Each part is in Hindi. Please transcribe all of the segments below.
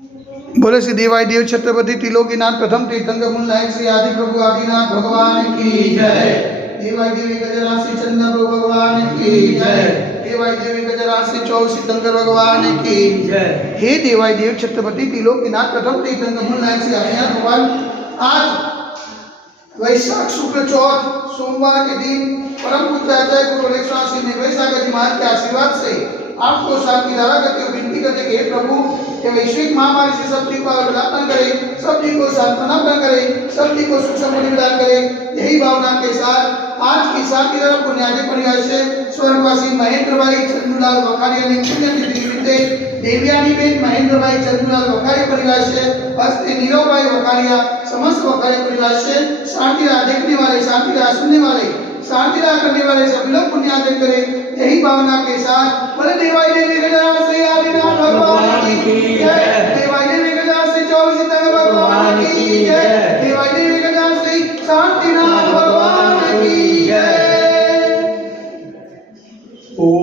बोले श्री देवाय देव छत्रपति त्रिलोकीनाथ प्रथम तीर्थंकर मुनि नायक श्री आदि प्रभु आदिनाथ भगवान की जय। देवाय देवी गजराज श्री चंद्र प्रभु भगवान की जय। देवाय देवी गजराज श्री चौर तीर्थंकर भगवान की जय। हे देवाय देव छत्रपति त्रिलोकीनाथ प्रथम तीर्थंकर मुनि नायक श्री आदिनाथ भगवान, आज वैशाख शुक्ल चौथ सोमवार के दिन परम पूज्य आचार्य गुरु गोरक्षनाथ श्री निर्भय सागर जी महाराज के आशीर्वाद से आपको शांति धारा करते हुए विनती करते कि हे प्रभु ये वैश्विक महामारी से सब जी को प्रदान करें, सब जी को सांत्वना प्रदान करें, सब जी को सुख समृद्धि प्रदान करें। यही भावना के साथ आज की शांति धारा पुण्याजी परिवार से स्वर्गवासी महेंद्र भाई चंद्रलाल वखारिया ने पुण्यतिथि निमित्ते देवयानी बेन महेंद्र भाई चंद्रलाल वखारिया परिवार से हस्ते नीरव भाई वखारिया समस्त वखारिया परिवार से शांति राह देखने वाले, शांति राह सुनने वाले, शांति राह करने वाले सभी लोग पुण्यार्जन करें। यही भावना के साथ बोले देवाय देवी गजराज श्री आदिनाथ भगवान की जय। देवाय देवी गजराज श्री चौर तीर्थंकर भगवान की जय। देवाय देवी गजराज श्री शांतिनाथ भगवान की जय। ओम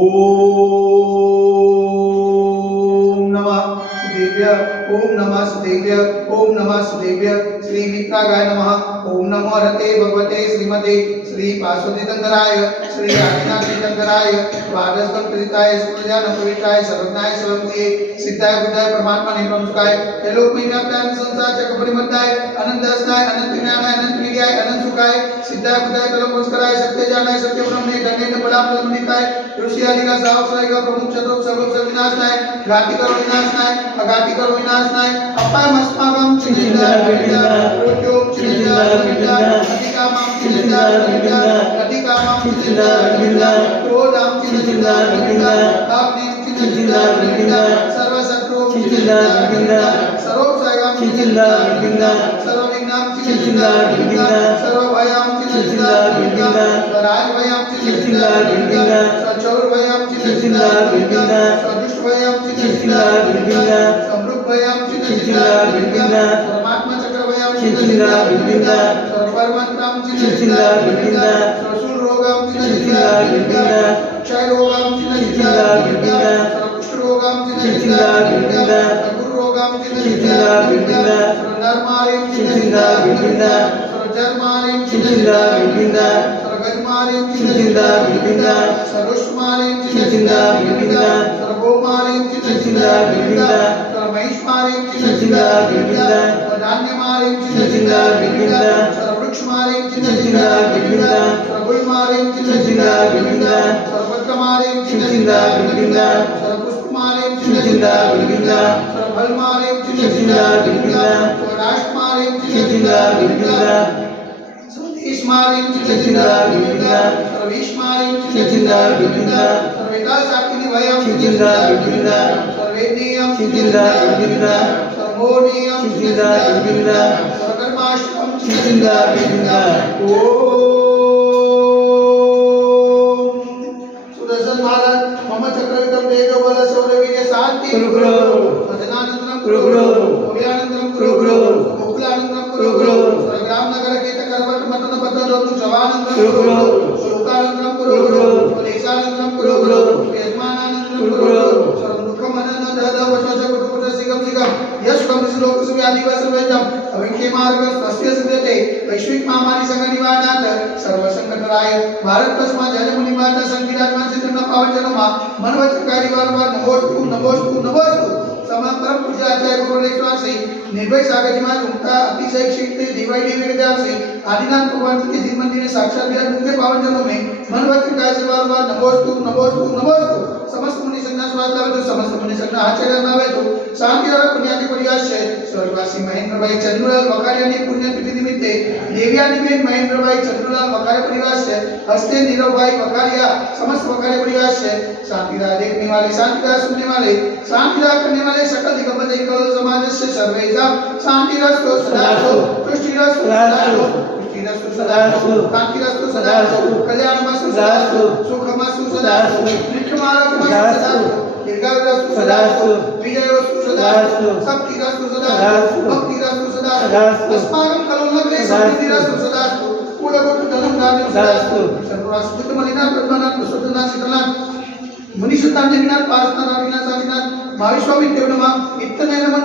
नमः सुदेव्य, ओम नमः सुदेव्य, ओम नमः सुदेव्य। श्री विक्रागाय नमः। ओम नमो रते भगवते श्रीमते श्री पार्वती तीर्थंकराय श्री आदिनाथ तीर्थंकराय वादस्कं प्रीताय स्मृत्यान पवित्राय सर्वज्ञाय सर्वज्ञे सिद्धाय बुद्धाय परमात्मा निरंजनाय हे लोक में व्याप्ताय संसार चक्र परिमताय अनंत हस्ताय अनंत ज्ञानाय अनंत विद्याय अनंत सुखाय सिद्धाय बुद्धाय कलम पुष्कराय सत्य जानाय सत्य ब्रह्मणे दंडेन पदापलंबिताय ऋषि आदि का सावसराय का प्रमुख चतुर्थ सर्व विनाशनाय घाती करो विनाशनाय अघाती करो विनाशनाय अपाय मस्माकम चिन्ता विद्या रोट्योम चिन्ता विद्या अधिकामम चिन्ता विद्या अधिकामम चिन्ता विद्या क्रोधाम चिन्ता विद्या अग्निम चिन्ता विद्या सर्व शत्रु चिन्ता विद्या सर्वोपसायम चिन्ता विद्या सर्व विघ्नम चिन्ता विद्या सर्व भयम चिन्ता विद्या स्वराज भयम चिन्ता विद्या सचौर भयम चिन्ता विद्या सदुष्ट भयम चिन्ता विद्या समृद्ध भयम चिन्ता विद्या परमात्मा चक्र भयम चिन्ता विद्या सर्वमंत्रम चिन्ता विद्या रसूल रोगम चिन्ता विद्या क्षय रोगम चिन्ता विद्या सर्वकुष्ठ रोगम चिन्ता विद्या गुरु रोगम चिन्ता विद्या नरमारिम चिन्ता विद्या सर्वजर्मारिम चिन्ता विद्या सर्वगजमारिम चिन्ता विद्या सर्वोष्मारिम चिन्ता विद्या सर्वोमारिम चिन्ता विद्या सर्वमहिष्मारिम चिन्ता विद्या सर्वधान्यमारिम चिन्ता विद्या सर्ववृक्षमारिम चिन्ता विद्या सर्वगुलमारिम चिन्ता विद्या सर्वपत्रमारिम चिन्ता विद्या सर्वपुष्पमारिम चिन्ता विद्या सर्वफलमारिम चिन्ता विद्या सर्वराष्ट्रमारिम चिन्ता विद्या स्वदेशमारिम चिन्ता विद्या सर्वेशमारिम चिन्ता विद्या सर्वेकाल साक्षिणी भयम चिन्ता विद्या सर्वेज्ञेयम चिन्ता विद्या सर्वोर्णेयम चिन्ता विद्या सर्वकर्माष्टकम चिन्ता विद्या। सुदर्शन महाराज मम चक्रविक्रम तेजो बल शौर्य वीर्य शांति गुरु सजनानंदनम गुरु भव्यानंदनम गुरु गोकुलानंदनम गुरु स्वर्ग्राम नगर के करवट मतन पत्र दोतु जवानंदनम गुरु शोकानंदनम गुरु देशानंदनम गुरु यजमानानंदनम गुरु सर्व दुःखम अनंत दद वचन कुटुंब सिगम सिगम यश कम श्लोक सुमे आदिवास वेदम अविखे मार्ग स्वस्थ्य सिद्धते वैश्विक महामारी संग निवारणार्थ सर्व संकटराय भारत तस्मा जन मुनि माता संगीतात्मा चित्रन पावन जनमा मन वचन कार्य वारंवार नमोस्तु नमोस्तु नमोस्तु समा परम पूज्य आचार्य गुरु गोरक्षनाथ से निर्भय सागर जी महाराज उनका अतिशय शिष्ट देवाय देवी गजराज से आदिनाथ भगवान के जिन मंदिर में साक्षात विराज उनके पावन जनों में मन वचन कार्य से वारंवार नमोस्तु नमोस्तु नमोस्तु समस्त मुनि संज्ञा स्वागत है तो समस्त मुनि संज्ञा आचरण नावे तो शांति द्वारा पुण्याति परिवार से स्वर्गवासी महेंद्र भाई चंद्रलाल वखारिया ने पुण्यतिथि निमित्ते देवयानी बेन महेंद्र भाई चंद्रलाल वखारिया परिवार से हस्ते नीरव भाई वखारिया समस्त वखारिया परिवार से शांति राह देखने वाले, शांति राह सुनने वाले, शांति राह करने वाले सकल दिगंबर कल समाज से सर्वेजा शांति रस्तो सदासो तुष्टि रस्तो सदासो तुष्टि रस्तो सदासो शांति रस्तो सदासो कल्याण मस्तु सदासो सुख मस्तु सदासो नित्यमार्ग मस्तु सदासो दीर्घायु सदासु विजय वस्तु सदासु शक्ति रस्तु सदासु भक्ति रस्तु सदासु अस्माकं कलंलग्ने समृद्धि रस्तु सदासु कूलगोत्र धनं धान्यं सदासु सर्वराष्ट्रित मलिनाथ पद्मनाथ प्रसन्ननाथ शीतलनाथ मुनिसुतांजलिनाथ पार्श्वनाथ नाथ साधिनाथ महाविश्वामित्र नमः इत्तने नमः।